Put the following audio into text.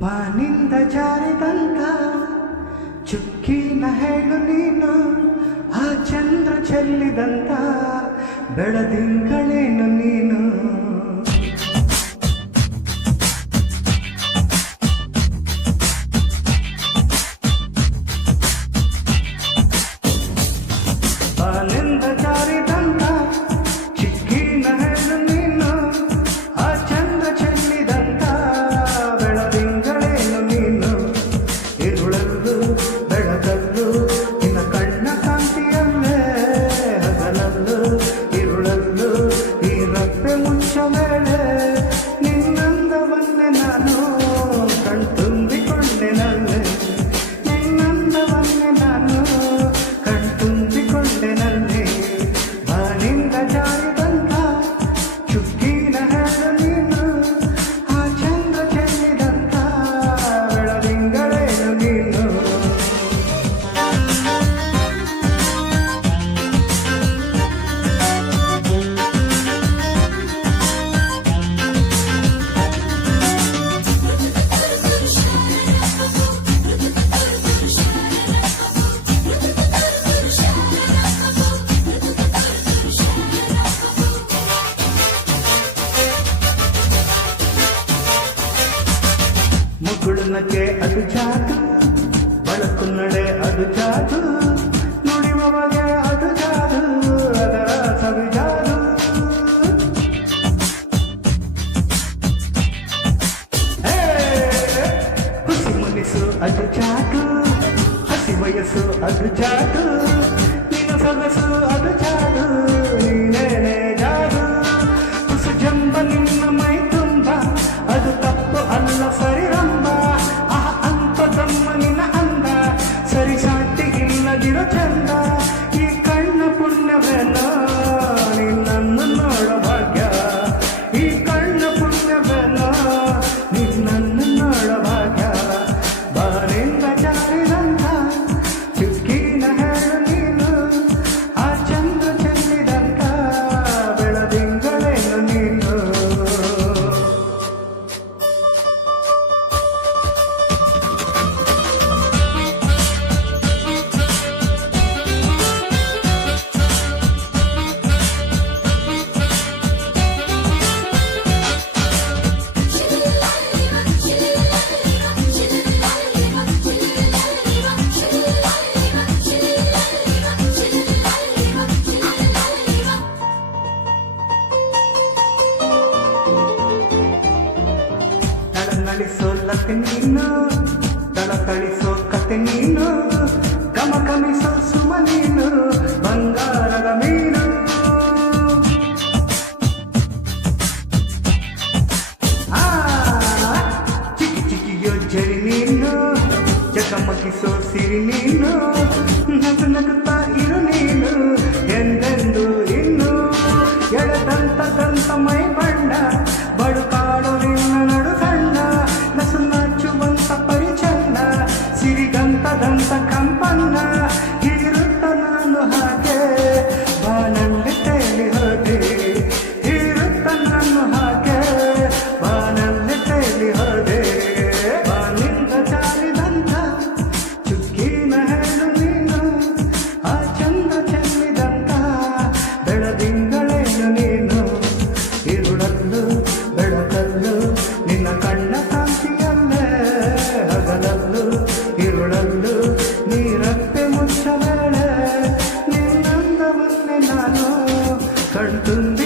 ಬಾನಿಂದ ಜಾರಿದಂತ ಚುಕ್ಕಿನ ಹೇಳು ನೀನು, ಆ ಚಂದ್ರ ಚೆಲ್ಲಿದಂತ ಬೆಳದಿಂಗಳೇನು ನೀನು. ಬಾನಿಂದ ಜಾರಿದಂತ ಚುಕ್ಕಿನ ಹೇಳು ನೀನು, ಆ ಚಂದ್ರ ಚೆಲ್ಲಿದಂತ ಬೆಳದಿಂಗಳೇನು ನೀನು. ಇರುಳಲ್ಲು ಬೆಳಕಲ್ಲು ನಿನ್ನ ಕಣ್ಣ ಕಾಂತಿಯಲ್ಲೇ, ಹಗಲಲ್ಲು ಇರುಳಲ್ಲು ಈ ರಪ್ಪೆ ಮುಚ್ಚ ವೇಳೆ ನಿನ್ನಂದವನ್ನೇ ನಾನು ಕಣ್ತುಂಬಿಕೊಂಡೆನಲ್ಲೇ, ನಿನ್ನಂದವನ್ನೇ ನಾನು ಕಣ್ತುಂಬಿಕೊಂಡೆನಲ್ಲೇ. ಬಾನಿಂದ ಜಾರಿದಂತ ಚುಕ್ಕಿನ ಹೇಳು ನೀನು, ಆ ಚಂದ್ರ ಚೆಲ್ಲಿದಂತ ಬೆಳದಿಂಗಳೇನು ನೀನು. ಮುಗುಳುನಕ್ಕೆ ಅದು ಜಾದು, ಬಳಕು ನಡೆ ಅದು ಜಾದು, ನುಡಿಯುವವಗೆ ಅದು ಜಾದು, ಅದರ ಸವಿ ಜಾದು. ಹುಸಿ ಮುನಿಸು ಅದು ಜಾದು, ಹಸಿ ವಯಸ್ಸು ಅದು ಜಾದು, ನಿನ್ನ ಸೊಗಸು ಅದು ಜಾದು, ನೀನೇನೆ ಜಾದು. ಹುಸು ಜಂಬ ನಿನ್ನ ಮೈ ತುಂಬ, ಅದು ತಪ್ಪು ಅಲ್ಲ ಸರಿರಂಬ. ಆಹ ಅಂತದಮ್ಮ ನಿನ್ನ ಅಂದ, ಸರಿ ಸಾಟಿ ಇಲ್ಲದಿರೋ ಚಂದ. ಈ ಕಣ್ಣ ಪುಣ್ಯವೇನೋ ನಿನ್ನನ್ನು ನೋಡ ಭಾಗ್ಯ, ಈ ಕಣ್ಣ ಪುಣ್ಯವೇನೋ ನಿನ್ನನ್ನು ನೋಡ ಭಾಗ್ಯ. ಬಾನಿಂದ ಜಾರಿದಂತ ಚುಕ್ಕಿನ ಹೇಳು ನೀನು, ಆ ಚಂದ್ರ ಚೆಲ್ಲಿದಂತ ಬೆಳದಿಂಗಳೇನು ನೀನು. ತಳನಳಿಸೋ ಲತೆ ನೀನು, ತಳತಳಿಸೋ ಕತೆ ನೀನು, ಕಮಕಮಿಸೋ ಸುಮ ನೀನು, ಬಂಗಾರದ ಮೀನು. ಚಿಕ್ಕಿ ಚಿಕ್ಕಿಯೋ ಜರಿ ನೀನು, ಚಕಮಕಿಸೋ ಸಿರಿ ನೀನು, ನಗು ನಗುತ್ತಾ ಇರು ನೀನು ಎಂದೆಂದು ಇನ್ನು. ಎಳೆದಂತ ದಂತ ಮೈ ಬಣ್ಣ, ಬಡುಕಾಡು ನಿನ್ನ ನಡು ಸಣ್ಣ, ನಸು ನಾಚುವಂತ ಪರಿಚನ್ನ, ಸಿರಿಗಂತದಂತ ಕಂಪನ್ನ. ಹೀರುತ್ತ ನಾನು ಹಾಗೆ ಬಾನಲ್ಲಿ ತೇಲಿ ಹೋದೆ, ಹೀರುತ್ತ ನಾನು ಹಾಗೆ ಬಾನಲ್ಲಿ ತೇಲಿ ಹೋದೆ. ಬಾನಿಂದ ಜಾರಿದಂತ ಚುಕ್ಕಿನ ಹೇಳು ನೀನು, ಆ ಚಂದ್ರ ಚೆಲ್ಲಿದಂತ ಬೆಳದಿಂಗಳೇನು ನೀನು. ಇರುಳಲ್ಲು ಬೆಳಕಲ್ಲು ನಿನ್ನ ಕಣ್ಣ ಕಾಂತಿಯಲ್ಲೇ, ಹಗಲಲ್ಲು ಇರುಳಲ್ಲು ನೀರಪ್ಪೆ ಮುಚ್ಚ ವೇಳೆ ನಿನ್ನಂದವನ್ನೇ ನಾನು ಕಣ್ತುಂಬಿ